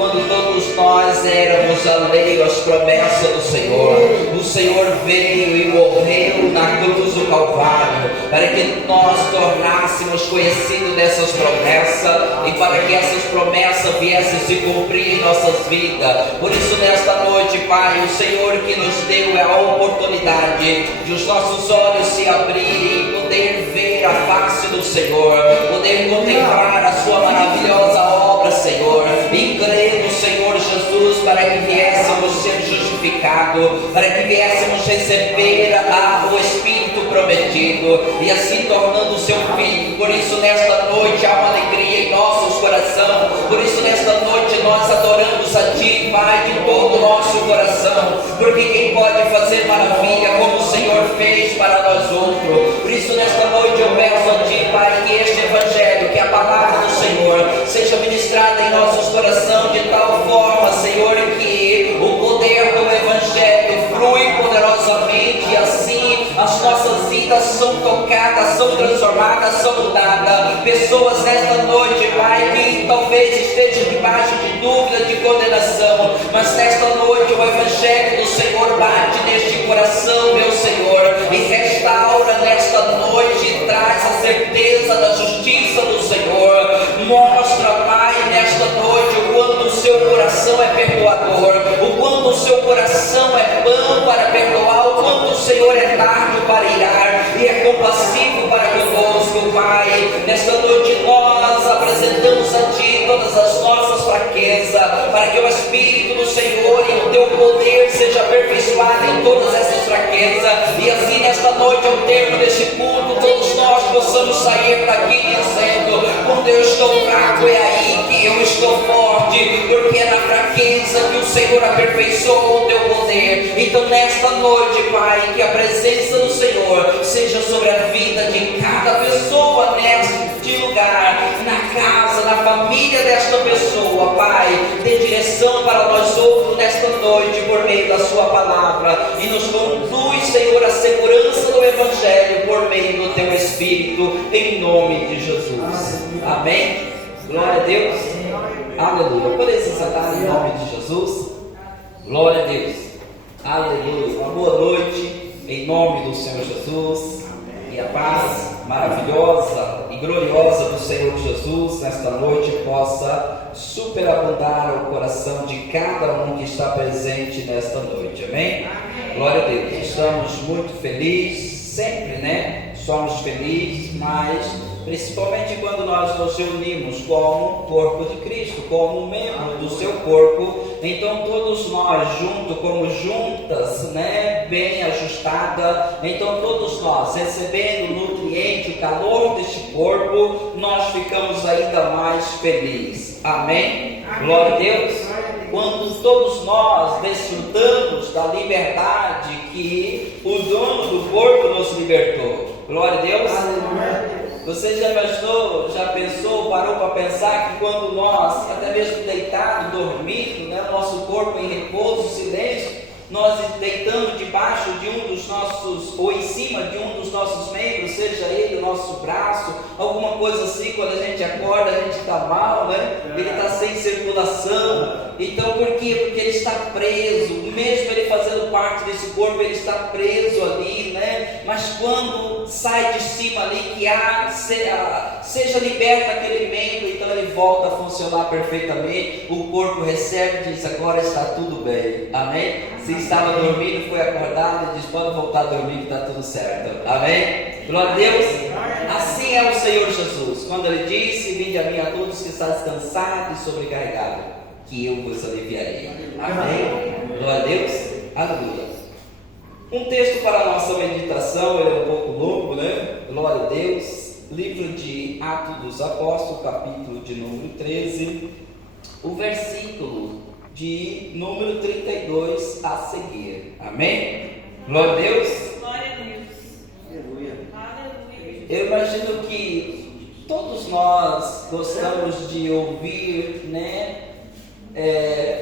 quando todos nós éramos alheios às promessas do Senhor, o Senhor veio e morreu na cruz do Calvário, para que nós tornássemos conhecidos dessas promessas, e para que essas promessas viessem se cumprir em nossas vidas. Por isso nesta noite, Pai, o Senhor que nos deu é a oportunidade de os nossos olhos se abrirem e poder ver a face do Senhor, poder contemplar a sua maravilhosa obra, Senhor, e crer no Senhor Jesus, para que viéssemos ser justificados, para que viéssemos receber o Espírito prometido, e assim tornando o seu Filho. Por isso nesta noite há uma alegria em nossos corações. Por isso nesta noite nós adoramos a Ti, Pai, de todo o nosso coração, porque quem pode fazer maravilha como o Senhor fez para nós outros. Por isso nesta noite eu peço a Ti, Pai, que este Evangelho, que a palavra do Senhor seja ministrada em nossos corações de tal forma, Senhor, que o poder do Evangelho flui poderosamente, e assim as nossas vidas são tocadas, são transformadas, são mudadas. Pessoas nesta noite, Pai, que talvez estejam debaixo de dúvida, de condenação, mas nesta noite o Evangelho do Senhor bate neste coração, meu Senhor, e restaura nesta noite, e traz a certeza da justiça do Senhor. Mostra, Pai, nesta noite o quanto o seu coração é perdoador, o quanto o seu coração é bom para perdoar, o quanto o Senhor é tardo para irar e é compassivo para conosco, Pai. Nesta noite nós apresentamos a Ti todas as nossas fraquezas, para que o Espírito do Senhor e o Teu poder seja aperfeiçoado em todas essas fraquezas, e assim nesta noite, ao termo deste culto, todos nós possamos sair daqui dizendo: quando eu estou fraco, é aí que eu estou forte, porque é na fraqueza que o Senhor aperfeiçoa o Teu poder. Então nesta noite, Pai, que a presença do Senhor seja sobre a vida de cada pessoa neste lugar, na casa, na família desta pessoa, Pai. Dê direção para nós outros nesta noite por meio da Sua palavra, e nos conduz, Senhor, a segurança do Evangelho por meio do Teu Espírito, em nome de Jesus. Amém? Glória a Deus. Aleluia. Podem se sentar em nome de Jesus. Glória a Deus. Aleluia. Uma boa noite em nome do Senhor Jesus, e a paz maravilhosa e gloriosa do Senhor Jesus nesta noite possa superabundar o coração de cada um que está presente nesta noite. Amém? Glória a Deus. Estamos muito felizes, sempre, né? Somos felizes, mas principalmente quando nós nos reunimos como corpo de Cristo, como membro do seu corpo. Então todos nós juntos, como juntas, né, bem ajustada, então todos nós recebendo o nutriente, o calor deste corpo, nós ficamos ainda mais felizes. Amém? Glória a Deus. Quando todos nós desfrutamos da liberdade que o dono do corpo nos libertou. Glória a Deus. Você já imaginou, já pensou, parou para pensar que quando nós, até mesmo deitado, dormindo, né, nosso corpo em repouso, silêncio, nós deitamos debaixo de um dos nossos, ou em cima de um dos nossos membros, seja ele o nosso braço, alguma coisa assim, quando a gente acorda, a gente está mal, né? Ele está sem circulação. Então por quê? Porque ele está preso, mesmo ele fazendo parte desse corpo, ele está preso ali, né? Mas quando sai de cima ali, que seja liberto aquele membro, então ele volta a funcionar perfeitamente, o corpo recebe e diz: agora está tudo bem. Amém? Se estava dormindo, foi acordado e diz: pode voltar a dormir que está tudo certo. Amém? Glória a Deus. Assim é o Senhor Jesus, quando Ele disse: vinde a mim a todos que estáis cansados e sobrecarregados, que eu vos aliviarei. Amém? Glória a Deus. Aleluia. Um texto para a nossa meditação, ele é um pouco longo, né? Glória a Deus. Livro de Atos dos Apóstolos, capítulo de número 13, o versículo de número 32 a seguir. Amém? Glória a Deus. Glória a Deus. Aleluia. Aleluia. Eu imagino que todos nós gostamos de ouvir, né?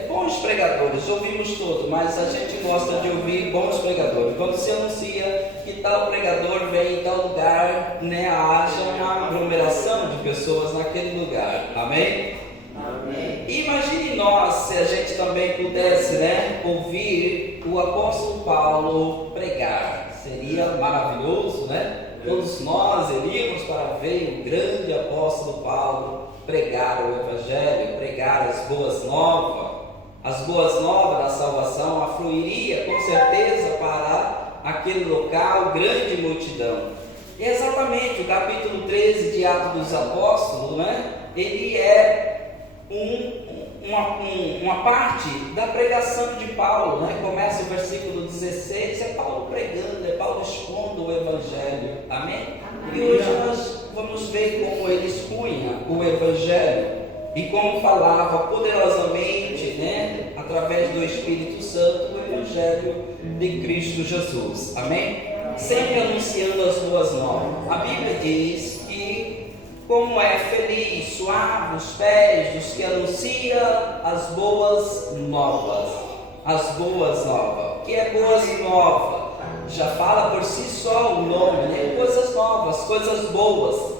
Bons pregadores, ouvimos todos, mas a gente gosta de ouvir bons pregadores. Quando se anuncia que tal pregador vem em tal lugar, né, haja uma aglomeração de pessoas naquele lugar. Amém? Amém. Imagine nós, se a gente também pudesse, né, ouvir o apóstolo Paulo pregar? Seria maravilhoso, né? Todos nós iríamos para ver o grande apóstolo Paulo pregar o Evangelho, pregar as boas novas da salvação, afluiria com certeza para aquele local, grande multidão. E exatamente o capítulo 13 de Atos dos Apóstolos, né? Ele é uma parte da pregação de Paulo, né? Começa o versículo 16, é Paulo pregando, é Paulo expondo o Evangelho, amém? E hoje nós vamos ver como ele expunha o Evangelho e como falava poderosamente, né? Através do Espírito Santo, o Evangelho de Cristo Jesus, amém? Sempre anunciando as boas novas. A Bíblia diz que como é feliz, suave os pés dos que anuncia as boas novas. As boas novas. O que é boas novas? Já fala por si só o nome, né? Coisas novas, coisas boas.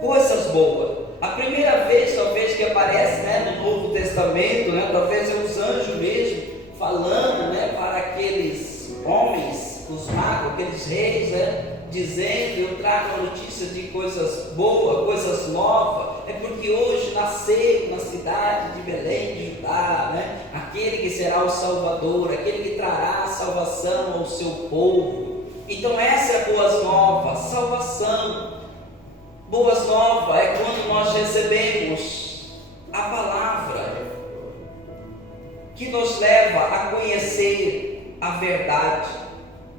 Coisas boas. A primeira vez, talvez, que aparece, né, no Novo Testamento, né? Talvez é os anjos mesmo, falando, né, para aqueles homens, os magos, aqueles reis, né? Dizendo, eu trago a notícia de coisas boas, coisas novas, é porque hoje nasceu na cidade de Belém de Judá, né? Aquele que será o Salvador, aquele que trará salvação ao seu povo. Então essa é boas novas, salvação. Boas novas é quando nós recebemos a palavra que nos leva a conhecer a verdade.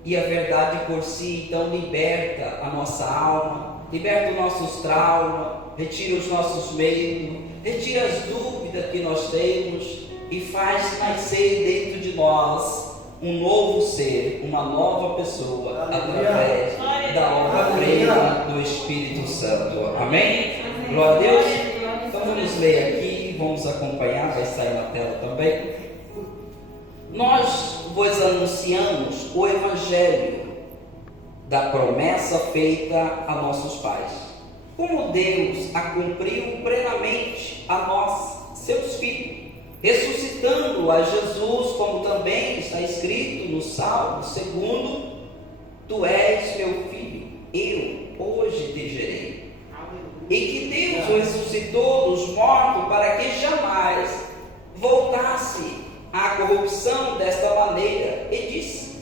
E a verdade por si, então, liberta a nossa alma, liberta os nossos traumas, retira os nossos medos, retira as dúvidas que nós temos e faz nascer dentro de nós um novo ser, uma nova pessoa, através da obra plena do Espírito Santo. Amém? Glória a Deus. Então vamos ler aqui, vamos acompanhar, vai sair na tela também. Nós vos anunciamos o Evangelho da promessa feita a nossos pais, como Deus a cumpriu plenamente a nós, seus filhos, ressuscitando a Jesus, como também está escrito no Salmo 2: Tu és meu filho, eu hoje te gerei. E que Deus o ressuscitou dos mortos para que jamais voltasse a corrupção desta maneira, e disse: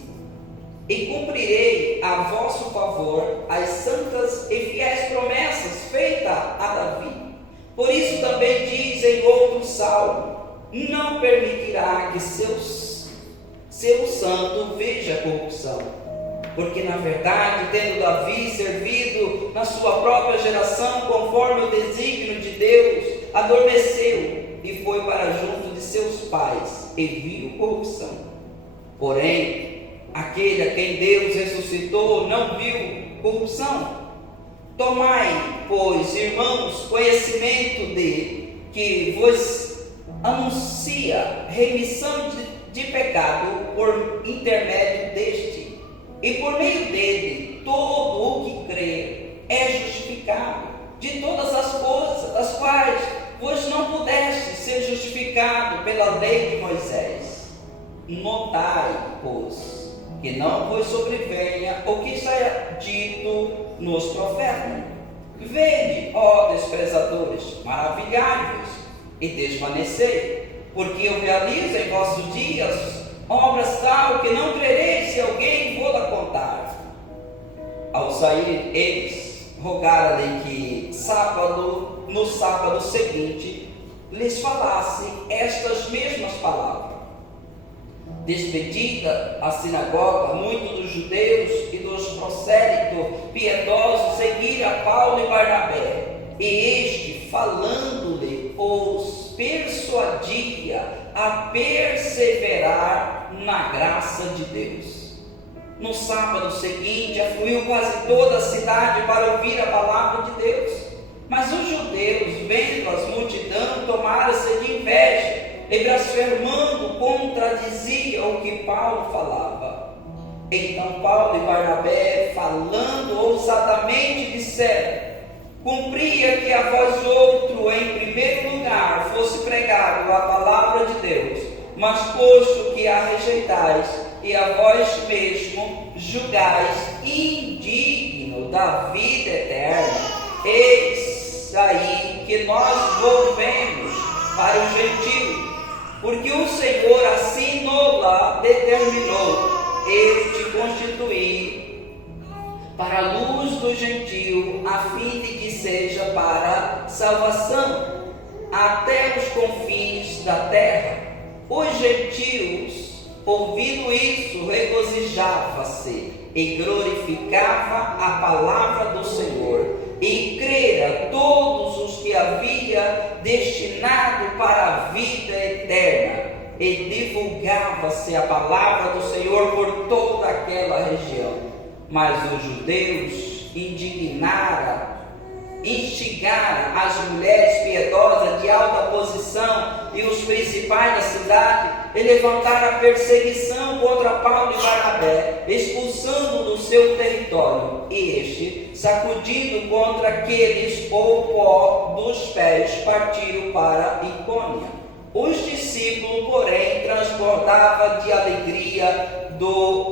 E cumprirei a vosso favor as santas e fiéis promessas feitas a Davi. Por isso também diz em outro salmo: Não permitirá que seu santo veja corrupção. Porque na verdade, tendo Davi servido na sua própria geração, conforme o desígnio de Deus, adormeceu e foi para junto de seus pais e viu corrupção. Porém, aquele a quem Deus ressuscitou não viu corrupção. Tomai, pois, irmãos, conhecimento de que vos anuncia remissão de pecado por intermédio deste, e por meio dele todo o que crê é justificado de todas as coisas, das quais vos não pudeste ser justificado pela lei de Moisés. Notai, pois, que não vos sobrevenha o que está dito nos profetas. Vede, ó desprezadores, maravilhai-vos e desvanecei, porque eu realizo em vossos dias obras tal que não crereis se alguém vou-la contar. Ao sair eles, rogaram-lhe que no sábado seguinte lhes falasse estas mesmas palavras. Despedida a sinagoga, muitos dos judeus e dos prosélitos piedosos seguiram a Paulo e Barnabé, e este, falando-lhe, os persuadia a perseverar na graça de Deus. No sábado seguinte, afluiu quase toda a cidade para ouvir a palavra de Deus. Mas os judeus, vendo as multidões, tomaram-se de inveja e blasfemando, contradiziam o que Paulo falava. Então Paulo e Barnabé, falando ousadamente, disseram: cumpria que a vós outro, em primeiro lugar, fosse pregado a palavra Mas posto que a rejeitais, e a vós mesmo julgais indigno da vida eterna, eis aí que nós volvemos para os gentios, porque o Senhor assim nos determinou, eu te constituí para a luz do gentio, a fim de que seja para salvação até os confins da terra. Os gentios, ouvindo isso, regozijava-se e glorificava a palavra do Senhor, e crera todos os que havia destinado para a vida eterna, e divulgava-se a palavra do Senhor por toda aquela região. Mas os judeus instigaram as mulheres piedosas de alta posição e os principais da cidade, e levantaram a perseguição contra Paulo e Barnabé, expulsando do seu território. E sacudindo contra aqueles o pó dos pés, partiram para Icônia. Os discípulos, porém, transbordavam de alegria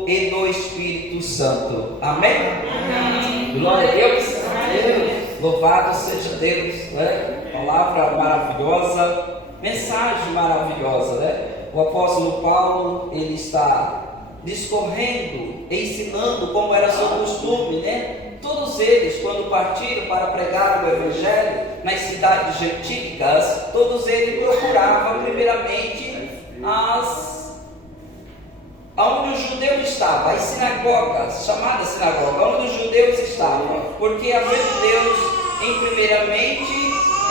e do Espírito Santo. Amém? Amém. Glória a Deus. Amém. Louvado seja Deus, né? Palavra maravilhosa, mensagem maravilhosa, né? O apóstolo Paulo, ele está discorrendo, ensinando como era seu costume, né? Todos eles, quando partiram para pregar o Evangelho nas cidades gentílicas, todos eles procuravam primeiramente onde os judeus estavam, as sinagogas, chamadas sinagogas, onde os judeus estavam, porque havendo Deus, primeiramente,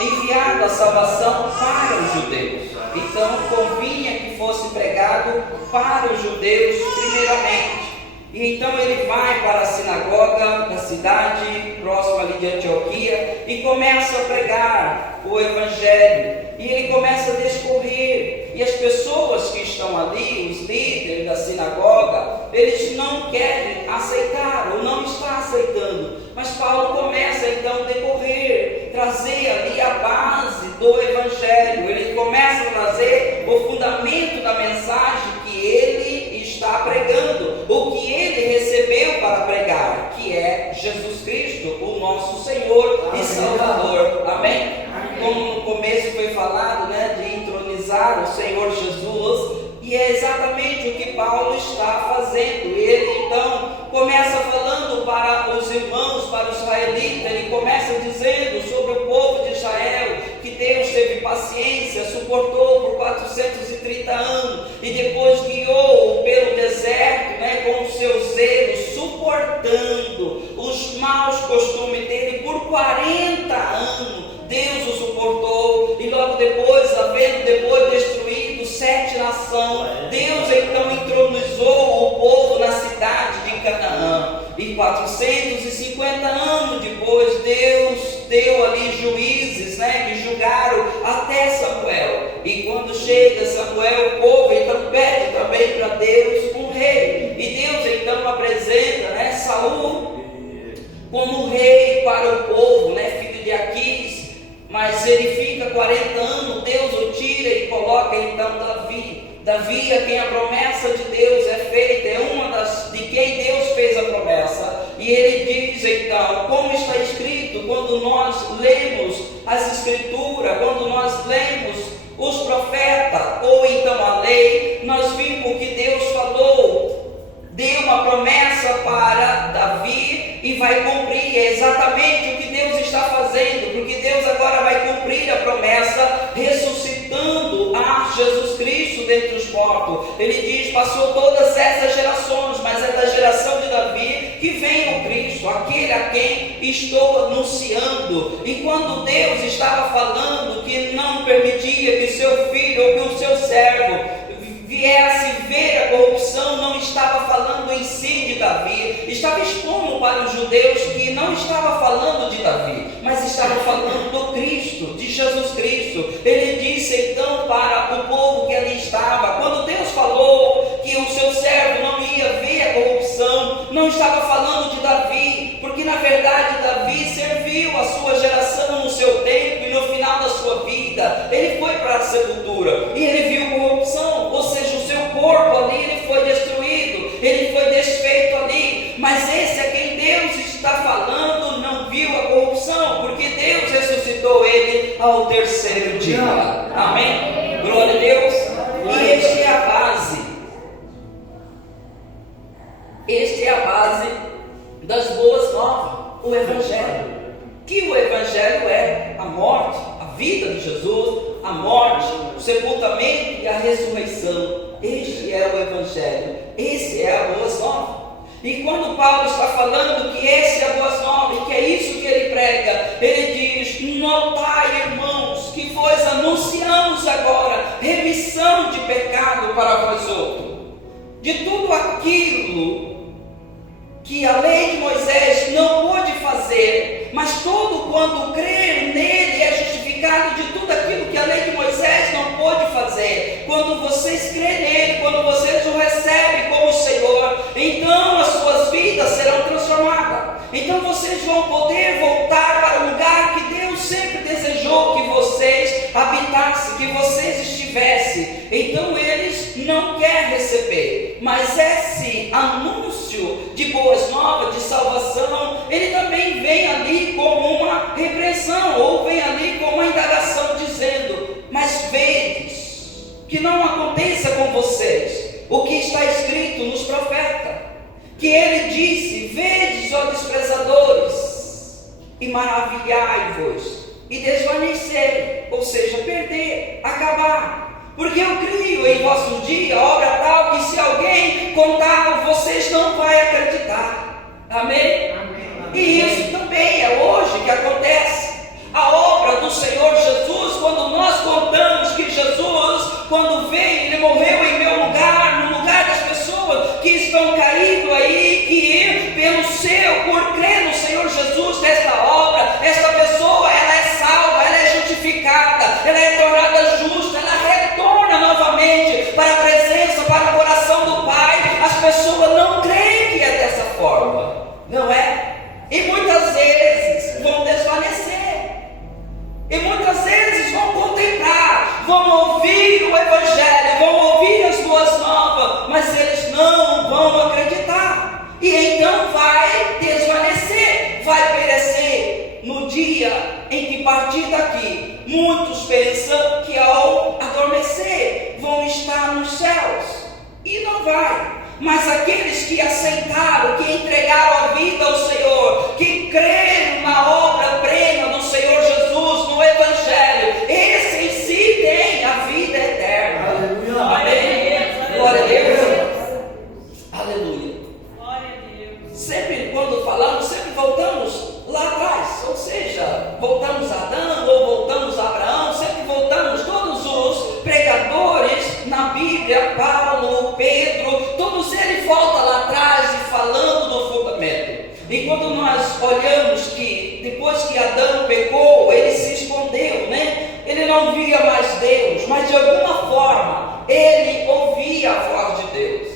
enviado a salvação para os judeus. Então, convinha que fosse pregado para os judeus primeiramente. E então ele vai para a sinagoga da cidade, próxima ali de Antioquia, e começa a pregar o Evangelho. E ele começa a discorrer. E as pessoas que estão ali, os líderes da sinagoga, eles não querem aceitar, ou não estão aceitando. Mas Paulo começa então a decorrer, trazer ali a base do Evangelho. Ele começa a trazer o fundamento da mensagem que ele está pregando, o que ele recebeu para pregar, que é Jesus Cristo, o nosso Senhor e Salvador. Amém? Como no começo foi falado, né, de entronizar o Senhor Jesus, e é exatamente o que Paulo está fazendo. Ele então começa falando para os irmãos, para os israelitas, ele começa dizendo sobre o povo de Israel, que Deus teve paciência, suportou por 430 anos, e depois guiou pelo deserto, né, com o seu zelo, suportando os maus costumes dele por 40 anos. Deus o suportou, e logo depois, havendo depois destruído 7 nações, Deus então entronizou o povo na cidade de Canaã. E 450 anos depois, Deus deu ali juízes, né, que julgaram até Samuel. E quando chega Samuel, o povo então pede também para Deus um rei. E Deus então apresenta, né, Saul como rei para o povo, né, filho de Aquis. Mas ele fica 40 anos, Deus o tira e coloca então Davi. Davi, a quem a promessa de Deus é feita, é uma de quem Deus fez a promessa. E ele diz então, como está escrito, quando nós lemos as escrituras, quando nós lemos os profetas, ou então a lei, nós vimos que Deus falou, deu uma promessa para Davi e vai cumprir. É exatamente o que Deus está fazendo, porque Deus agora vai cumprir a promessa, ressuscitando a Jesus Cristo dentre os mortos. Ele diz, passou todas essas gerações, mas é da geração de Davi que vem o Cristo, aquele a quem estou anunciando. E quando Deus estava falando que não permitia que seu filho ou que o seu servo viesse ver a corrupção, não estava falando em si de Davi, estava expondo para os judeus que não estava falando de Davi, mas estava falando do Cristo, de Jesus Cristo. Ele disse então para o povo que ali estava, quando Deus falou que o seu servo não ia ver a corrupção, não estava falando de Davi, porque na verdade Davi serviu a sua geração no seu tempo, e no final da sua vida ele foi para a sepultura e ele viu corrupção, ou seja, corpo ali, ele foi destruído, ele foi desfeito ali, mas esse a quem Deus está falando não viu a corrupção, porque Deus ressuscitou ele ao terceiro dia. Amém? Glória a Deus. E esta é a base. Esta é a base das boas novas, o Evangelho. Que o Evangelho é a morte, a vida de Jesus, a morte, o sepultamento e a ressurreição. Este é o Evangelho, esse é a boas novas. E quando Paulo está falando que esse é a boas novas, e que é isso que ele prega, ele diz: notai, irmãos, que vos anunciamos agora remissão de pecado para vós outros, de tudo aquilo que a lei de Moisés não pôde fazer, mas todo quanto crer nele é justificado de tudo aquilo que a lei de Moisés não pôde fazer. Quando vocês crêem nele, quando vocês o recebem como Senhor, então as suas vidas serão transformadas. Então vocês vão poder voltar para o lugar que Deus sempre desejou que vocês habitassem, que vocês estivessem. Então eles não querem receber, mas esse anúncio de boas novas, de salvação, ele também vem ali como uma repreensão, ou vem ali como uma indagação, dizendo: mas vedes que não aconteça com vocês o que está escrito nos profetas, que ele disse: vedes, ó desprezadores, e maravilhai-vos, e desvanecei, ou seja, perder, acabar. Porque eu crio em vossos dias obra tal que se alguém contar, vocês não vão acreditar. Amém? E isso também é hoje que acontece. A obra do Senhor Jesus, quando nós contamos que Jesus, quando veio, ele morreu em meu lugar, no lugar das pessoas que estão caídas aí, que por crer no Senhor Jesus desta obra, esta pessoa, ela é salva, ela é justificada, ela é tornada justa, ela retorna novamente para a presença, para o coração do Pai. As pessoas não creem que é dessa forma, não é? E muitas vezes vão desvanecer. E muitas vezes vão contemplar, vão ouvir o Evangelho, vão ouvir as boas novas, mas eles não vão acreditar. E então vai desvanecer, vai perecer. No dia em que partir daqui, muitos pensam que ao adormecer vão estar nos céus. E não vai. Mas aqueles que aceitaram, que entregaram a vida ao Senhor, que creram na obra plena do Senhor Jesus, no Evangelho, esse em si tem a vida eterna. Aleluia. Amém? Glória a Deus. Aleluia. Glória a Deus. Sempre quando falamos, sempre voltamos lá atrás, ou seja, voltamos a Adão ou voltamos a Abraão, sempre voltamos. Todos os pregadores na Bíblia, Paulo, Pedro, todos eles voltam lá atrás e falando do fundamento. E quando nós olhamos que depois que Adão pecou, ele se escondeu, né? Ele não via mais Deus, mas de alguma forma ele ouvia a voz de Deus.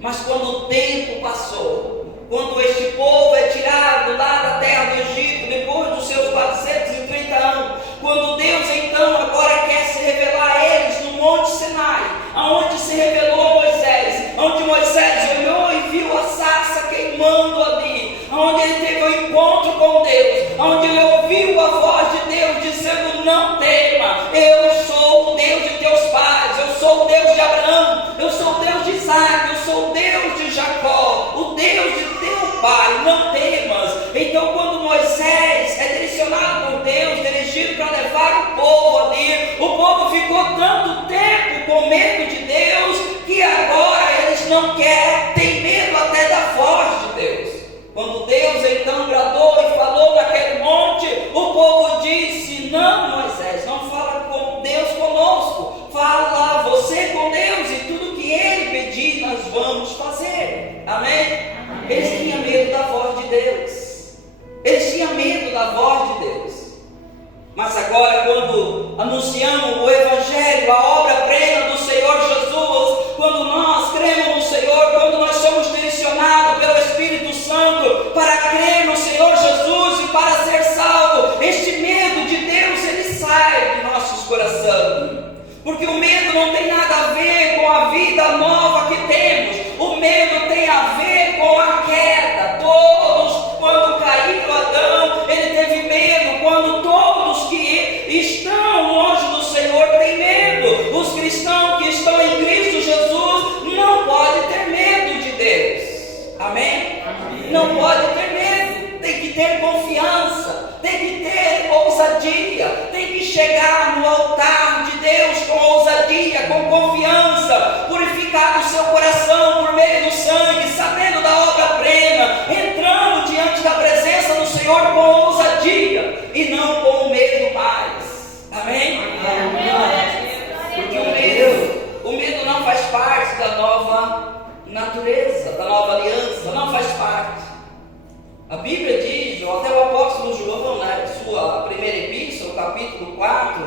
Mas quando o tempo passou, quando este povo é tirado lá da terra do Egito, depois dos seus 430 anos, quando Deus então agora quer se revelar a eles no Monte Sinai, aonde se revelou a Moisés, onde Moisés olhou e viu a sarça queimando ali, onde ele teve um encontro com Deus, onde ele ouviu a voz de Deus dizendo: não tema, eu sou o Deus de teus pais, eu sou o Deus de Abraão, eu sou o Deus de Isaac, eu sou o Deus de Jacó, o Deus de teu pai, não temas. Então quando Moisés é direcionado por Deus, dirigido para levar o povo ali, o povo ficou tanto tempo com medo de Deus, que agora eles não querem, têm medo até da voz de Deus. Quando Deus então bradou e falou naquele monte, o povo disse: não, Moisés, não fala com Deus conosco, fala você com Deus, e tudo que ele pedir nós vamos fazer. Amém? Eles tinham medo da voz de Deus, eles tinham medo da voz de Deus. Mas agora, quando anunciamos o Evangelho, a obra plena do Senhor Jesus, quando nós cremos no Senhor, quando nós somos direcionados pelo Espírito Santo para crer no Senhor Jesus e para ser salvo, este medo de Deus, ele sai de nossos corações. Porque o medo medo não tem nada a ver com a vida nova que temos. O medo tem a ver com a queda. Todos, quando caiu Adão, ele teve medo. Quando todos que estão longe do Senhor têm medo. Os cristãos que estão em Cristo Jesus não podem ter medo de Deus. Amém? Amém. Não pode ter medo. Tem que ter confiança. Tem que ter ousadia. Tem que chegar no altar de Deus com ousadia, com confiança, purificar o seu coração por meio do sangue, sabendo da obra plena, entrando diante da presença do Senhor com ousadia e não com medo mais. Amém? Porque o medo não faz parte da nova natureza, da nova aliança, não faz parte. A Bíblia diz, ou até o apóstolo João, na sua primeira epístola, capítulo 4,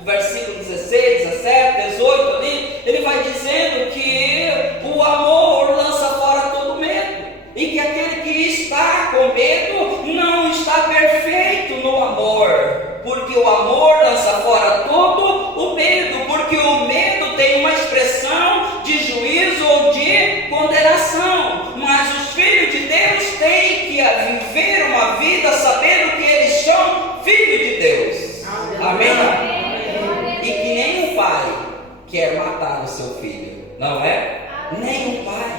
versículo 16, 17, 18 ali, ele vai dizendo que o amor lança fora todo medo, e que aquele que está com medo não está perfeito no amor, porque o amor lança fora todo o medo, porque o medo tem uma expressão de juízo ou de condenação, mas os filhos de Deus têm que viver uma vida sabendo que eles são filhos de Deus. Amém? E que nenhum pai quer matar o seu filho, não é? Nenhum pai.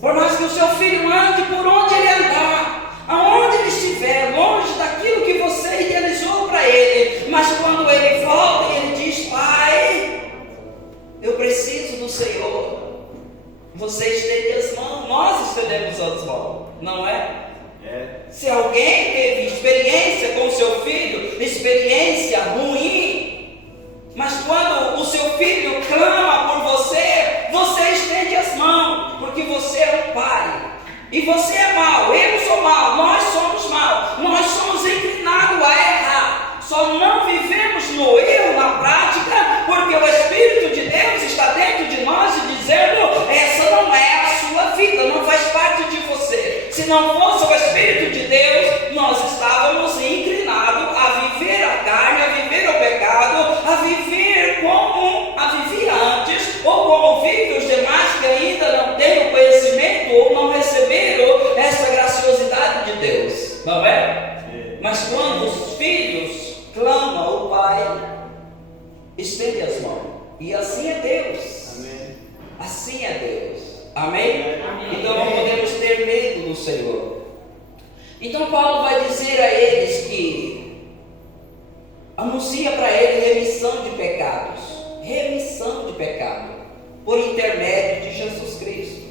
Por mais que o seu filho ande por onde ele andar, aonde ele estiver, longe daquilo que você idealizou para ele, mas quando ele volta e ele diz: Pai, eu preciso do Senhor, você estende as mãos, nós estendemos as mãos, não é? Se alguém teve experiência com o seu filho, experiência ruim, mas quando o seu filho clama por você, você estende as mãos, porque você é um pai, e você é mau, eu sou mau, nós somos maus, nós somos inclinados a errar, só não vivemos no erro na prática, porque o Espírito de Deus está dentro de nós e dizendo: essa não é a sua vida, não faz parte de você. Se não fosse o Espírito de Deus, nós estávamos inclinados a viver a carne, a viver o pecado, a viver como a vivia antes, ou como vivem os demais que ainda não têm o conhecimento ou não receberam essa graciosidade de Deus, não é? Mas quando os filhos clamam, o Pai estende as mãos, e assim é Deus. Amém. Assim é Deus. Amém? Amém? Então não podemos ter medo do Senhor. Então Paulo vai dizer a eles que anuncia para eles remissão de pecado, por intermédio de Jesus Cristo.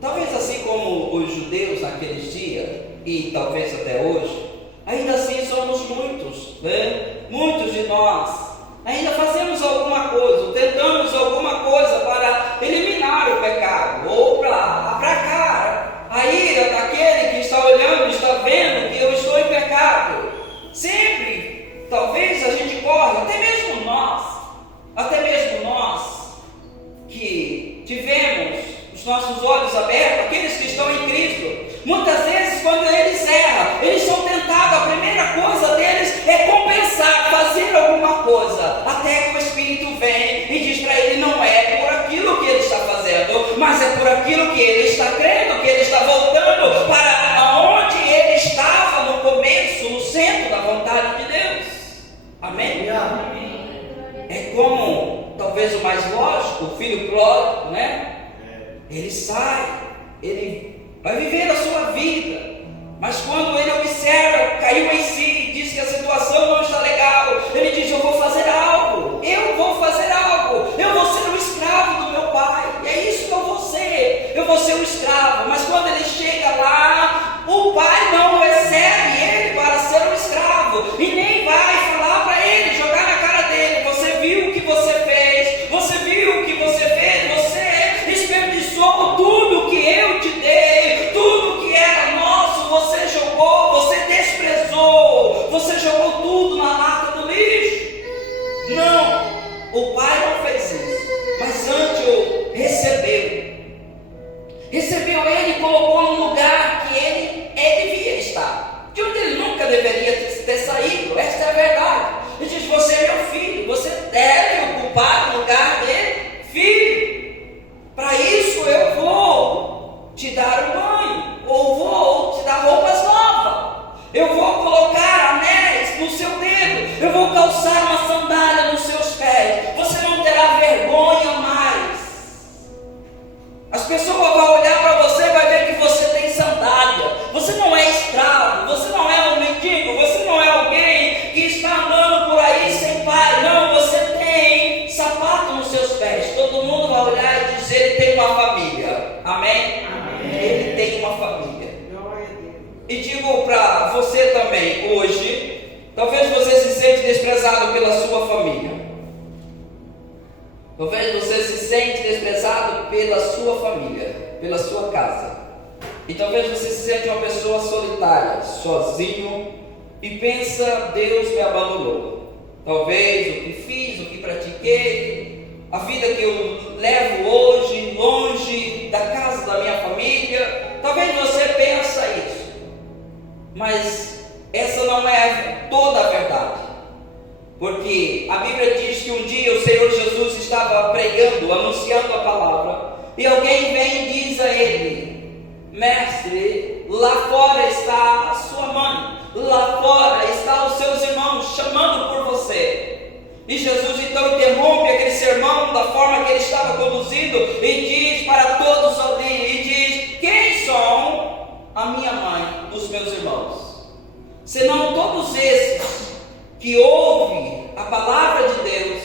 Talvez assim como os judeus naqueles dias, e talvez até hoje, ainda assim somos muitos, muitos de nós ainda fazemos alguma coisa, tentamos alguma coisa para eliminar o pecado, ou para aplacar a ira daquele que está olhando, está vendo que eu estou em pecado. Sempre, talvez a gente corre, até mesmo nós que tivemos os nossos olhos abertos, aqueles que estão em Cristo, muitas vezes quando eles erram, eles são tentados, a primeira coisa deles é compensar, fazer alguma coisa, até que o Espírito vem e diz para ele: não é por aquilo que ele está fazendo, mas é por aquilo que ele está crendo, que ele está voltando para onde ele estava no começo, no centro da vontade de Deus. Amém? É como, talvez o mais lógico, o filho pródigo, ele sai, ele vai viver a sua vida, mas quando ele observa, caiu em si, diz que a situação não está legal, ele diz: eu vou fazer algo, eu vou ser um escravo do meu pai, e é isso que eu vou ser um escravo. Mas quando ele chega lá, o pai não recebe ele para ser um escravo, e nem vai falar para ele, jogar na cara dele: você viu o que você fez, você desperdiçou tudo que eu te dei, tudo que era nosso, você jogou, você desprezou, você jogou tudo deveria ter saído. Esta é a verdade. Ele diz: você é meu filho, você deve ocupar o lugar de filho. Para isso eu vou te dar um banho, ou vou te dar roupas novas, eu vou colocar anéis no seu dedo, eu vou calçar uma sandália nos seus pés. Você não terá vergonha mais. As pessoas vão olhar para você e vai ver que você tem sandália. Você não é escravo, você não é um mendigo, você não é alguém que está andando por aí sem pai. Não, você tem sapato nos seus pés. Todo mundo vai olhar e dizer: ele tem uma família. Amém? Amém. Ele tem uma família. E digo para você também, hoje, talvez você se sente desprezado pela sua família. Talvez você se sente desprezado pela sua família, pela sua casa. E talvez você se sente uma pessoa solitária, sozinho, e pensa: Deus me abandonou. Talvez o que fiz, o que pratiquei, a vida que eu levo hoje, longe da casa da minha família. Talvez você pensa isso. Mas essa não é toda a verdade. Porque a Bíblia diz que um dia o Senhor Jesus estava pregando, anunciando a palavra, e alguém vem e diz a ele: mestre, lá fora está a sua mãe, lá fora estão os seus irmãos chamando por você. E Jesus então interrompe aquele sermão da forma que ele estava conduzindo e diz para todos ali, e diz: quem são a minha mãe, os meus irmãos? Senão todos esses que ouve a palavra de Deus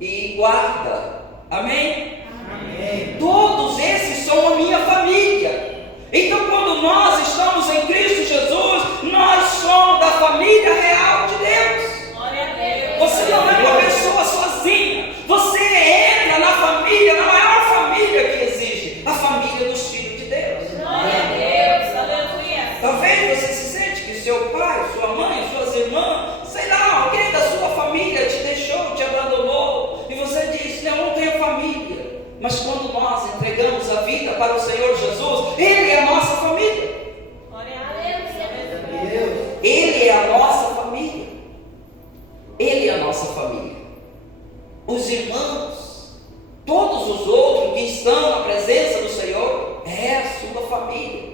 e guarda. Amém? Amém? Todos esses são a minha família. Então, quando nós estamos em Cristo Jesus, nós somos da família real de Deus. Glória a Deus. Você não é uma pessoa sozinha. Você entra na família, na maior família que existe, a família dos filhos de Deus. Glória a Deus. Aleluia. Talvez você se sente que seu pai, sua mãe, suas irmãs, sei lá, alguém da sua família te deixou, te abandonou, e você diz: eu não tenho família. Mas quando nós entregamos a vida para o Senhor Jesus, Ele é a nossa família. Glória a Deus. Ele é a nossa família. Ele é a nossa família. Os irmãos, todos os outros que estão na presença do Senhor, é a sua família.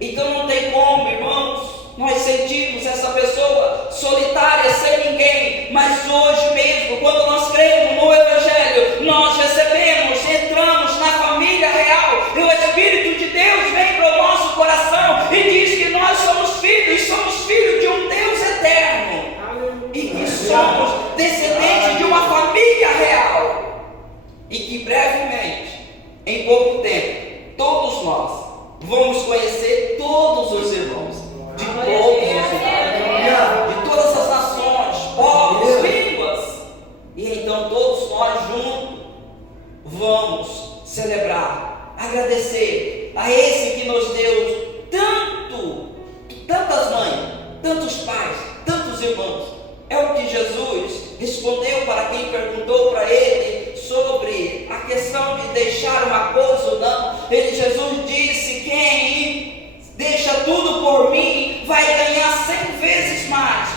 Então não tem como, irmãos, nós sentimos essa pessoa solitária, sem ninguém. Mas hoje mesmo, quando nós cremos no Evangelho, nós recebemos, entramos na família real, e o Espírito de Deus vem para o nosso coração e diz que nós somos filhos de um Deus eterno, e que somos descendentes de uma família real, e que brevemente, em pouco tempo, todos nós vamos conhecer todos os irmãos, de todas as nações, povos, línguas, e então todos nós juntos vamos celebrar, agradecer a esse que nos deu tantas mães, tantos pais, tantos irmãos. É o que Jesus respondeu para quem perguntou para ele sobre a questão de deixar uma coisa ou não. Jesus disse: quem deixa tudo por mim vai ganhar 100 vezes mais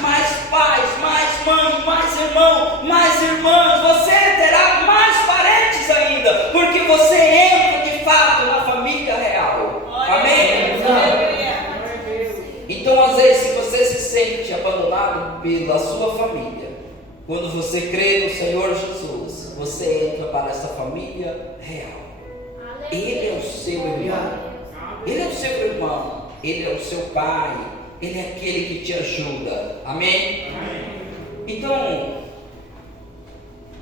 pais, mais mãe, mais irmão, mais irmãs. Você terá mais parentes ainda, porque você entra de fato na família real. Amém? Então, às vezes, se você se sente abandonado pela sua família, quando você crê no Senhor Jesus, você entra para essa família real. Ele é o seu irmão, Ele é o seu irmão, Ele é o seu pai, Ele é aquele que te ajuda. Amém? Então,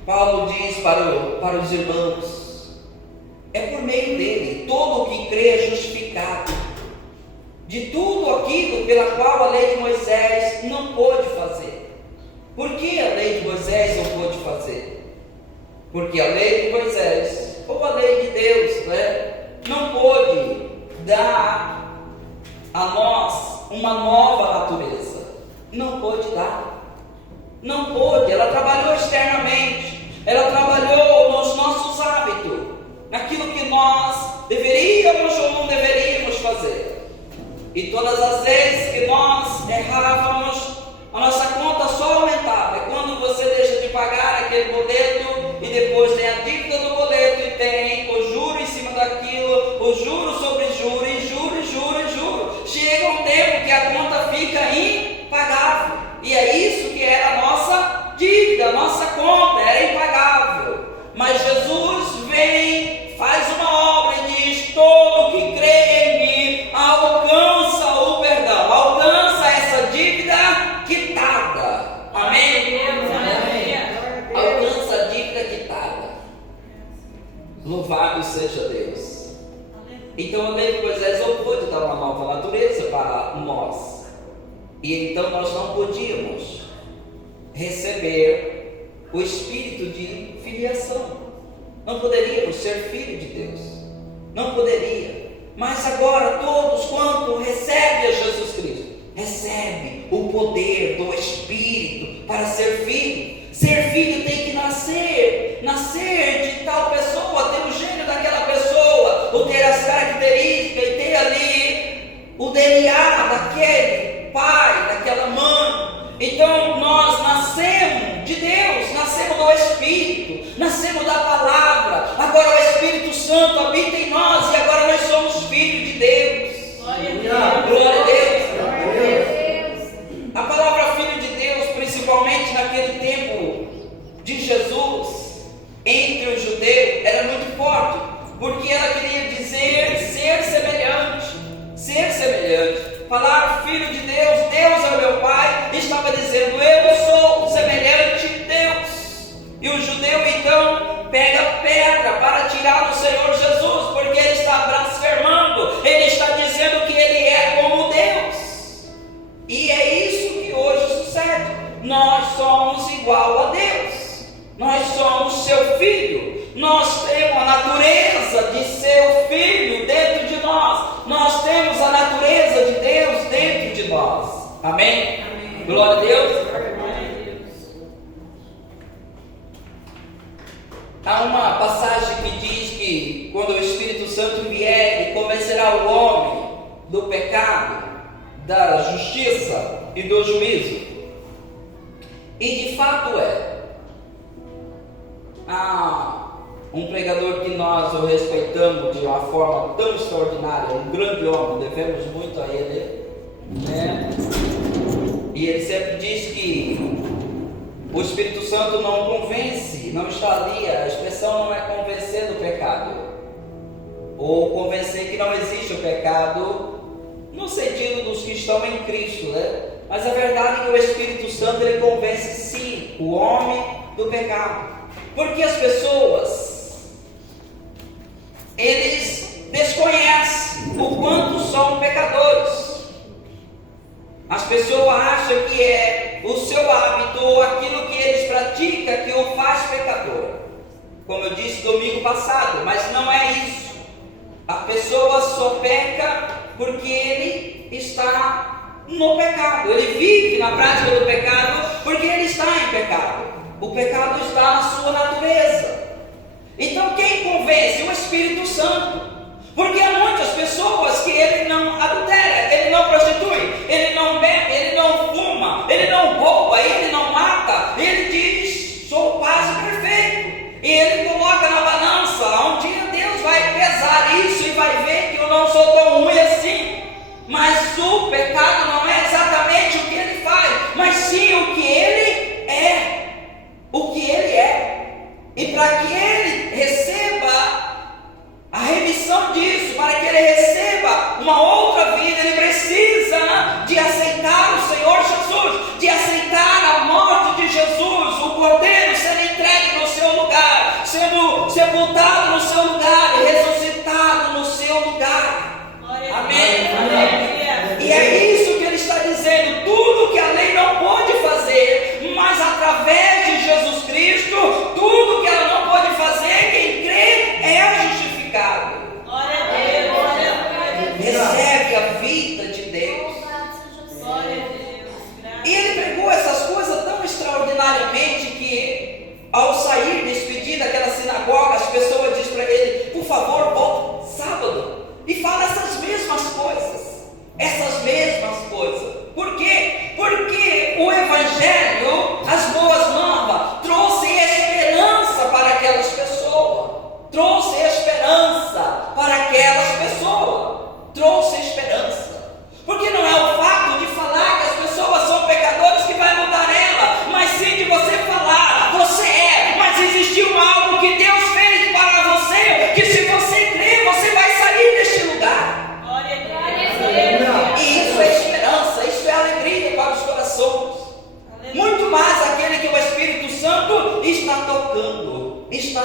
Paulo diz para os irmãos: é por meio dele, todo o que crê é justificado de tudo aquilo pela qual a lei de Moisés não pôde fazer. Por que a lei de Moisés não pôde fazer? Porque a lei de Moisés, ou a lei de Deus, não pôde dar a nós uma nova natureza. Não pôde dar. Não pôde. Ela trabalhou externamente. Ela trabalhou nos nossos hábitos, naquilo que nós deveríamos ou não deveríamos fazer. E todas as vezes que nós errávamos, boleto, e depois tem a dívida do boleto, e tem o juro em cima daquilo, o juro sobre juro, e juro, e juro, e juro. Chega um tempo que a conta fica impagável, e é isso que era a nossa dívida, a nossa conta, era impagável. Mas Jesus vem, faz uma obra e diz: todo que crê em mim alcança o perdão, alcança essa dívida quitada. Amém? Alcança a dívida quitada. Louvado seja Deus. Então a lei de Moisés opôs de dar uma nova natureza para nós, e então nós não podíamos receber o espírito de filiação, não poderíamos ser filho de Deus, não poderia. Mas agora todos quanto recebem a Jesus Cristo, recebe o poder do Espírito para ser filho. Ser filho tem que nascer de tal pessoa, ter o gênio daquela pessoa, ou ter as características e ter ali o DNA daquele pai, daquela mãe. Então nós nascemos de Deus, nascemos do Espírito, nascemos da palavra. Agora o Espírito Santo habita em nós e agora nós somos filhos de Deus. Glória a Deus. A palavra filho de Deus, principalmente naquele tempo de Jesus, entre os judeus, era muito forte, porque ela queria dizer ser semelhante. Ser semelhante. Falar filho de Deus, Deus é o meu Pai, estava dizendo: eu sou semelhante a Deus. E o judeu então pega pedra para tirar o Senhor Jesus, porque ele está blasfemando, ele está dizendo que ele é como Deus. E é isso que hoje sucede. Nós somos igual a Deus, nós somos seu filho, nós temos a natureza de seu filho dentro de nós, nós temos a natureza de Deus dentro de nós. Amém? Amém. Glória a Deus. Há uma passagem que diz que quando o Espírito Santo vier, ele convencerá o homem do pecado, da justiça e do juízo. E de fato um pregador que nós o respeitamos de uma forma tão extraordinária, um grande homem, devemos muito a ele, né? E ele sempre diz que o Espírito Santo não convence, não está ali, a expressão não é convencer do pecado, ou convencer que não existe o pecado, no sentido dos que estão em Cristo, né? Mas a verdade é que o Espírito Santo, ele convence sim o homem do pecado, porque as pessoas, eles desconhecem o quanto são pecadores. As pessoas acham que é o seu hábito ou aquilo que eles praticam que o faz pecador, como eu disse domingo passado, mas não é isso. A pessoa só peca porque ele está no pecado, ele vive na prática do pecado porque ele está em pecado. O pecado está na sua natureza. Então quem convence? O Espírito Santo. Porque há muitas pessoas que ele não adultera, ele não prostitui, ele não bebe, ele não fuma, ele não rouba, ele não mata. Ele diz: sou quase perfeito. E ele coloca na balança. Um dia Deus vai pesar isso e vai ver que eu não sou tão ruim assim. Mas o pecado não é exatamente o que ele faz, mas sim o que ele é. O que ele é. E para que ele receba a remissão disso, para que ele receba uma outra vida, ele precisa de aceitar o Senhor Jesus, de aceitar a morte de Jesus, o Cordeiro sendo entregue no seu lugar, sendo sepultado no seu lugar e ressuscitado no seu lugar. Amém? Amém. E é isso que ele está dizendo: tudo que a lei não pôde fazer, mas através de Jesus Cristo, tudo que ela não pode fazer, quem crê é justificado. Glória a Deus, glória a Deus. Recebe a vida de Deus. Glória a Deus. E ele pregou essas coisas tão extraordinariamente que, ao sair, despedir daquela sinagoga, as pessoas dizem para ele: por favor, volte sábado e fala essas mesmas coisas. Essas mesmas coisas. Por quê? Porque o Evangelho, as boas novas, trouxe esperança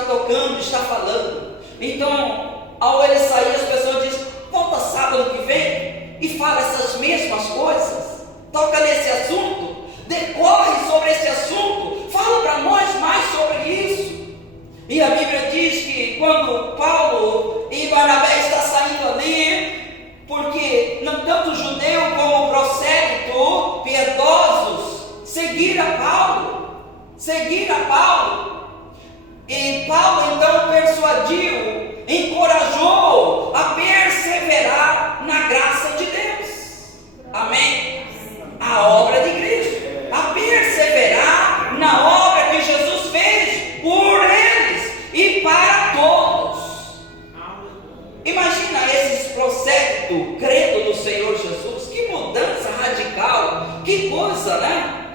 tocando, está falando. Então, ao ele sair, as pessoas dizem: volta sábado que vem e fala essas mesmas coisas, toca nesse assunto, decorre sobre esse assunto, fala para nós mais sobre isso. E a Bíblia diz que quando Paulo e Barnabé estão saindo ali, porque tanto o judeu como o prosélito piedosos seguiram Paulo. E Paulo então persuadiu, encorajou a perseverar na graça de Deus. Amém? A obra de Cristo, a perseverar na obra que Jesus fez por eles e para todos. Imagina esses prosélitos crendo no Senhor Jesus, que mudança radical, que coisa, né?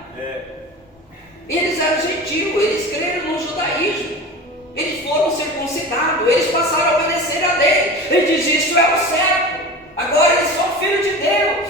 Eles eram gentios, eles creram no judaísmo, eles foram circuncidados, eles passaram a obedecer a lei. Ele diz: isso é o certo, agora eles são filhos de Deus.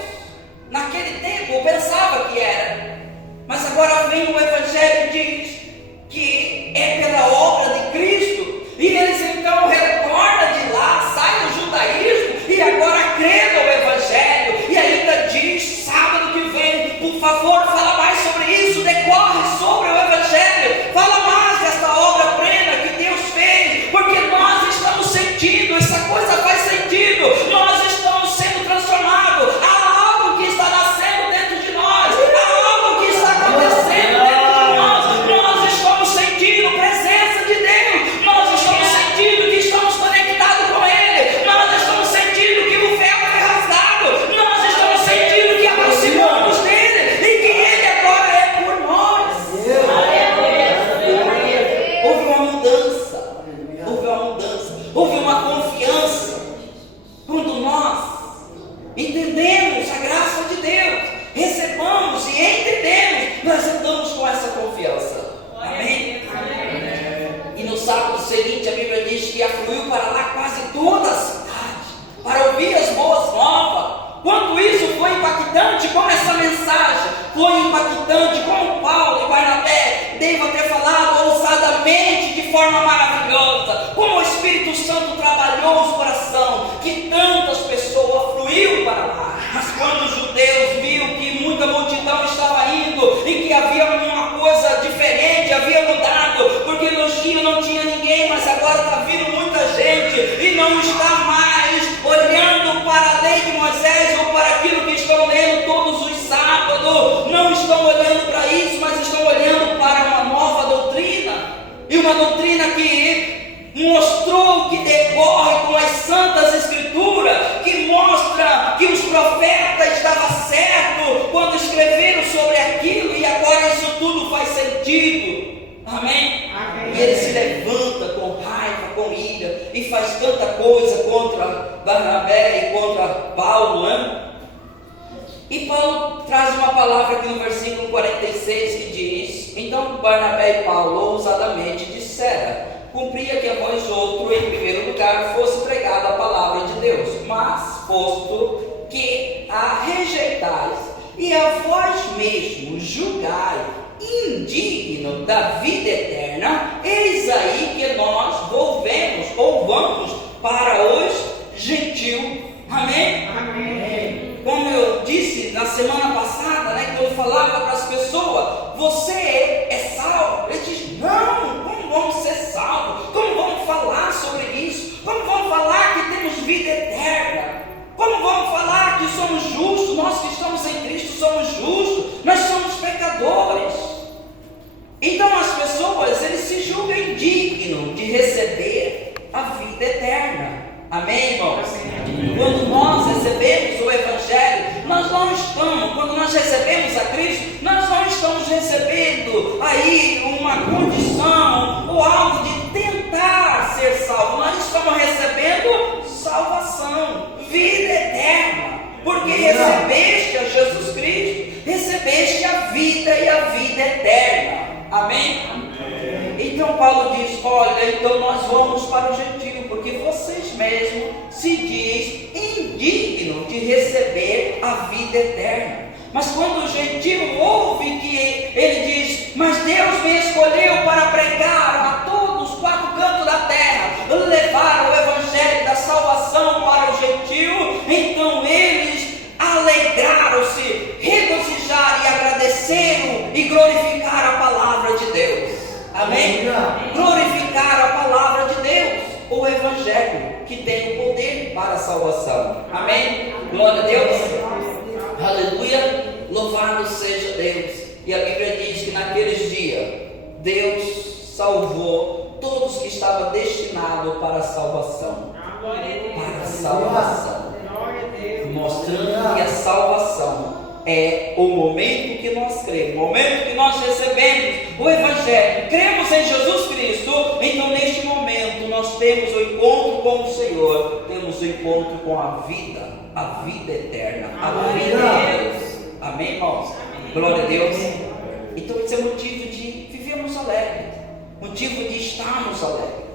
Naquele tempo eu pensava que era, mas agora vem o Evangelho e diz que é pela obra de Cristo, e eles então retornam de lá, saem do judaísmo e agora creem no Evangelho. E ainda diz: sábado que vem, por favor, fala mais sobre isso, decorre sobre o Evangelho, fala mais desta obra plena que Deus fez, porque nós estamos sentindo, essa coisa faz sentido, nós estamos sendo transformados, há algo que está nascendo dentro de nós, há algo que está acontecendo dentro de nós estamos sentindo a presença de Deus, nós estamos sentindo que estamos conectados com Ele, nós estamos sentindo que o véu foi rasgado, nós estamos sentindo que aproximamos dele e que Ele agora é por nós. Houve uma mudança, houve uma confiança. Quando nós entendemos a graça de Deus, recebamos e entendemos, nós andamos com essa confiança. Amém? E no sábado seguinte a Bíblia diz que afluiu para lá quase toda a cidade para ouvir as boas novas. Quanto isso foi impactante, como essa mensagem foi impactante, como Paulo e Barnabé devam ter falado ousadamente, de forma maravilhosa, como o Espírito Santo trabalhou os corações, que tantas pessoas fluíram para lá. Mas quando os judeus viram que muita multidão estava indo e que havia uma coisa diferente, havia mudado, porque nos dias não tinha ninguém, mas agora está vindo muita gente e não está mais olhando para a lei de Moisés ou para aquilo que estão lendo todos os sábados, não estão olhando para isso, mas estão olhando para uma nova doutrina, e uma doutrina que mostrou que decorre com as santas escrituras, que mostra que os profetas estavam certos quando escreveram sobre aquilo, e agora isso tudo faz sentido. Amém? E ele se levanta com raiva, com ira, e faz tanta coisa contra Barnabé e contra Paulo, né? E Paulo traz uma palavra aqui no versículo 46 que diz: então Barnabé e Paulo ousadamente disseram: cumpria que a vós outro, em primeiro lugar, fosse pregada a palavra de Deus, mas posto que a rejeitais e a vós mesmos julgai indigno da vida eterna, eis aí que nós volvemos ou vamos para os gentios. Amém? Amém. Como eu disse na semana passada, né, quando eu falava para as pessoas: você é salvo? Ele diz: não, como vamos ser salvos? Como vamos falar sobre isso? Como vamos falar que temos vida eterna? Como vamos falar que somos justos? Nós que estamos em Cristo somos justos, nós somos pecadores. Então as pessoas, eles se julgam indignos de receber a vida eterna. Amém, irmãos? Amém. Quando nós recebemos o Evangelho, nós não estamos, quando nós recebemos a Cristo, nós não estamos recebendo aí uma condição ou algo de tentar ser salvo. Nós estamos recebendo salvação, vida eterna, porque recebeste a Jesus Cristo, recebeste a vida e a vida eterna. Amém? Amém. Então Paulo diz: olha, então nós vamos para o gentio, porque vocês mesmos se diz indigno de receber a vida eterna. Mas quando o gentio ouve que ele diz: mas Deus me escolheu para pregar a todos os quatro cantos levaram o evangelho da salvação para o gentio, então eles alegraram-se, regozijaram e agradeceram e glorificaram a palavra de Deus. Amém? Glorificaram a palavra de Deus, o evangelho que tem o poder para a salvação. Amém? Glória a Deus. Aleluia. Louvado seja Deus. E a Bíblia diz que naqueles dias Deus salvou todos que estavam destinados para a salvação. Para a salvação. Mostrando que a salvação é o momento que nós cremos, o momento que nós recebemos o Evangelho, cremos em Jesus Cristo. Então neste momento nós temos o encontro com o Senhor, temos o encontro com a vida eterna, a vida de Deus. Amém, irmãos? Glória a Deus. Então esse é motivo de vivermos alegres, motivo de estarmos alegres.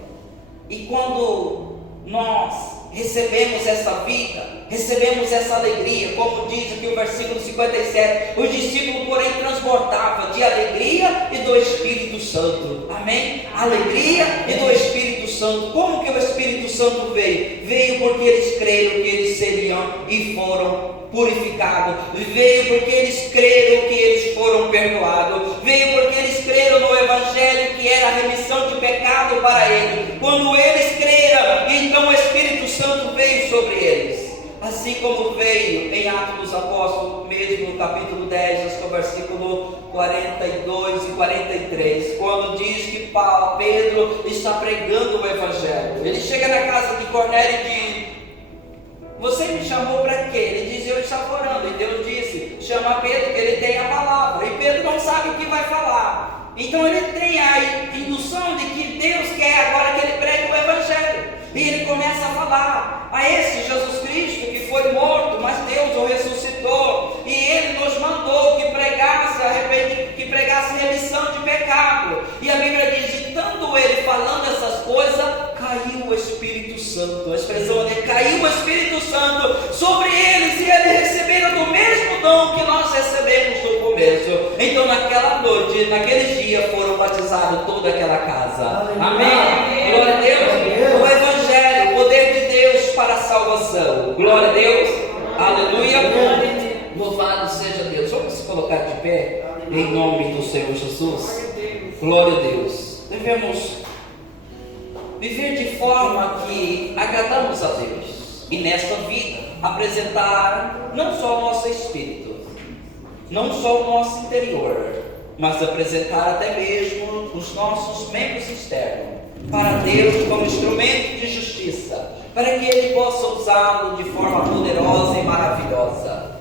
E quando nós recebemos essa vida, recebemos essa alegria, como diz aqui o versículo 57, os discípulos porém transbordavam de alegria e do Espírito Santo. Amém? Alegria e do Espírito Santo. Como que o Espírito Santo veio? Veio porque eles creram que eles seriam e foram purificados. Veio porque eles creram que eles foram perdoados. Veio porque eles creram no Evangelho que era a remissão de pecado para eles. Quando eles creram, então o Espírito Santo veio sobre eles. Assim como veio em Atos dos Apóstolos, mesmo no capítulo 10, acho que é o versículo 42 e 43, quando diz que Pedro está pregando o Evangelho. Ele chega na casa de Cornélio e diz: você me chamou para quê? Ele diz: eu estava orando. E Deus disse: chama Pedro, que ele tem a palavra. E Pedro não sabe o que vai falar. Então ele tem a indução de que Deus quer agora que ele pregue o Evangelho. E ele começa a falar a esse Jesus Cristo que foi morto, mas Deus o ressuscitou. E ele nos mandou que pregasse remissão de pecado. E a Bíblia diz: de tanto ele falando essas coisas, caiu o Espírito Santo. A expressão é: caiu o Espírito Santo sobre eles, e eles receberam do mesmo dom que nós recebemos no começo. Então naquela noite, naqueles dias, foram batizados toda aquela casa. Amém? Glória a Deus. O Evangelho, o poder de Deus para a salvação. Glória a Deus. Aleluia. Louvado seja Deus. Vamos se colocar de pé em nome do Senhor Jesus. Glória a Deus. Devemos viver de forma que agradamos a Deus, e nesta vida apresentar não só o nosso espírito, não só o nosso interior, mas apresentar até mesmo os nossos membros externos para Deus como instrumento de justiça, para que Ele possa usá-lo de forma poderosa e maravilhosa.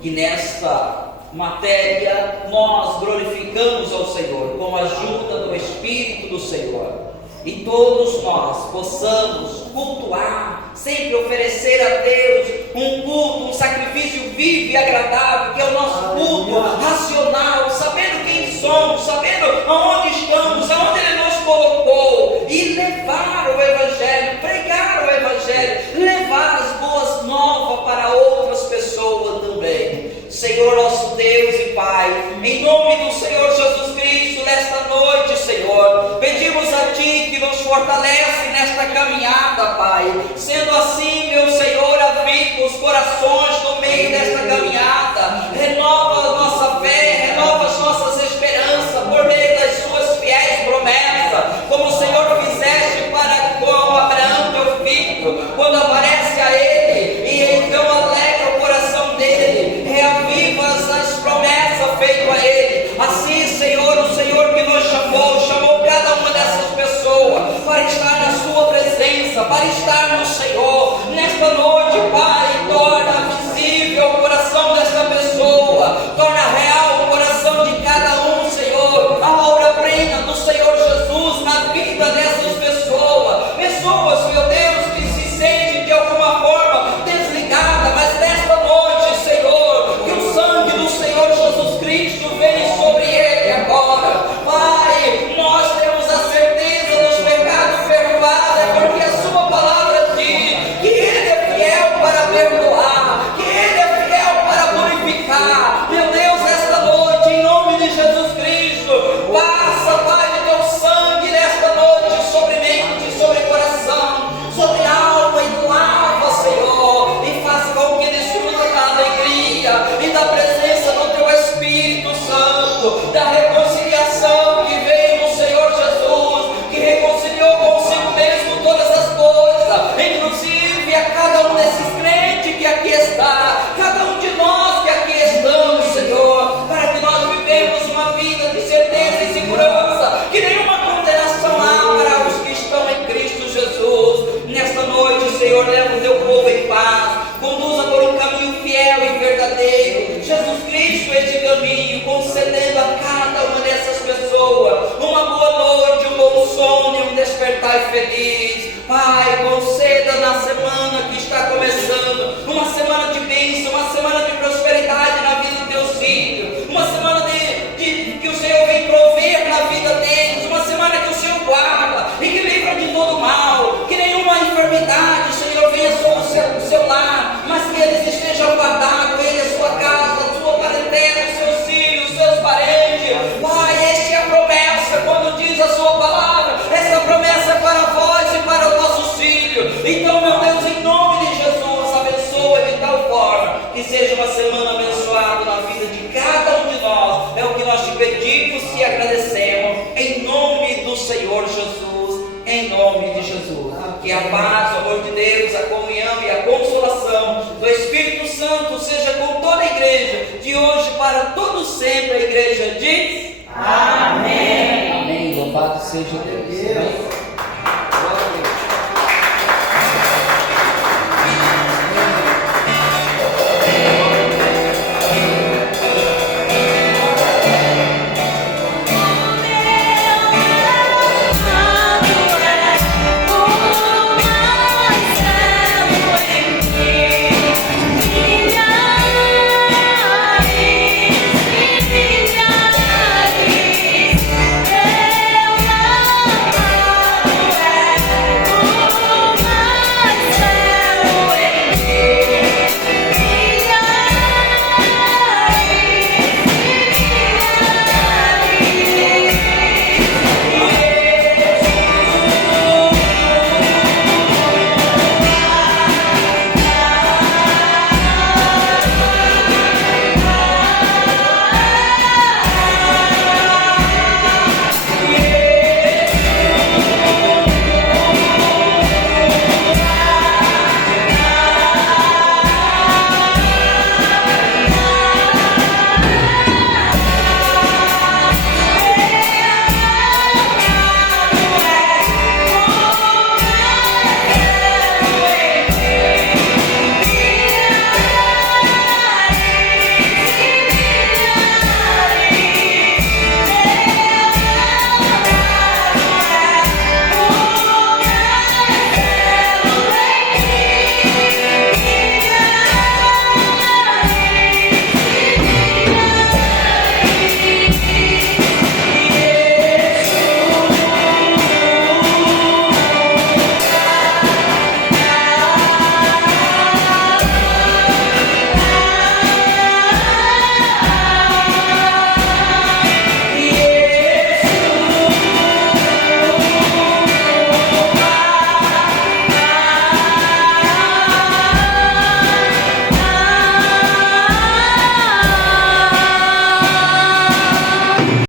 Que nesta matéria nós glorificamos ao Senhor com a ajuda do Espírito do Senhor, e todos nós possamos cultuar, sempre oferecer a Deus um culto, um sacrifício vivo e agradável, que é o nosso culto racional, sabendo quem somos, sabendo aonde estamos, aonde Ele nos colocou, e levar o Evangelho, pregar o Evangelho, levar as boas novas para outras pessoas também. Senhor nosso Deus e Pai, em nome do Senhor Jesus Cristo, nesta noite, Senhor, pedimos a Ti que nos fortalece nesta caminhada, Pai. Sendo assim, meu Senhor, aviva os corações no meio desta caminhada, renova a nossa fé, renova as nossas esperanças por meio das Suas fiéis promessas, como o Senhor fizeste para com Abraão, teu filho, quando aparece a ele e então alegra o coração dele, reaviva as promessas feitas a ele. Assim, Senhor, o Senhor que nos chamou cada uma dessas pessoas para estar na Sua presença, para estar no Senhor. Nesta noite, Pai, torna visível o coração desta pessoa, torna real o coração de cada um, Senhor, a obra-prima do Senhor Jesus na vida dessas pessoas. Pessoas, meu Deus, que se sentem de alguma forma desligadas, mas nesta noite, Senhor, que o sangue do Senhor Jesus Cristo venha sobre ele agora. Pai, nós temos a certeza dos pecados perdoados, porque a Sua palavra diz que Ele é fiel para perdoar, que Ele é fiel para purificar. Meu Deus, esta noite, em nome de Jesus Cristo, passa, Pai, de Teu sangue nesta noite sobre mente, sobre coração. Pai feliz. Pai, conceda na semana que está começando, uma semana de bênção, uma semana de prosperidade na vida dos teus filhos, uma semana que o Senhor vem prover na vida deles, uma semana que o Senhor guarda e que livra de todo mal, que nenhuma enfermidade, Senhor, venha sobre o seu lar, mas que eles estejam guardados, ele, a sua casa, a sua parentela, os seus filhos, os seus parentes. Pai, esta é a promessa, quando diz a sua palavra, essa promessa é para vós e para os nossos filhos. Então, meu Deus, em nome de Jesus, abençoa de tal forma que seja uma semana abençoada na vida de cada um de nós. É o que nós te pedimos e agradecemos, em nome do Senhor Jesus, em nome de Jesus. Que a paz, o amor de Deus, a comunhão e a consolação do Espírito Santo seja com toda a igreja, de hoje para todos sempre. A igreja diz amém. Amém. Louvado seja Deus. Amém.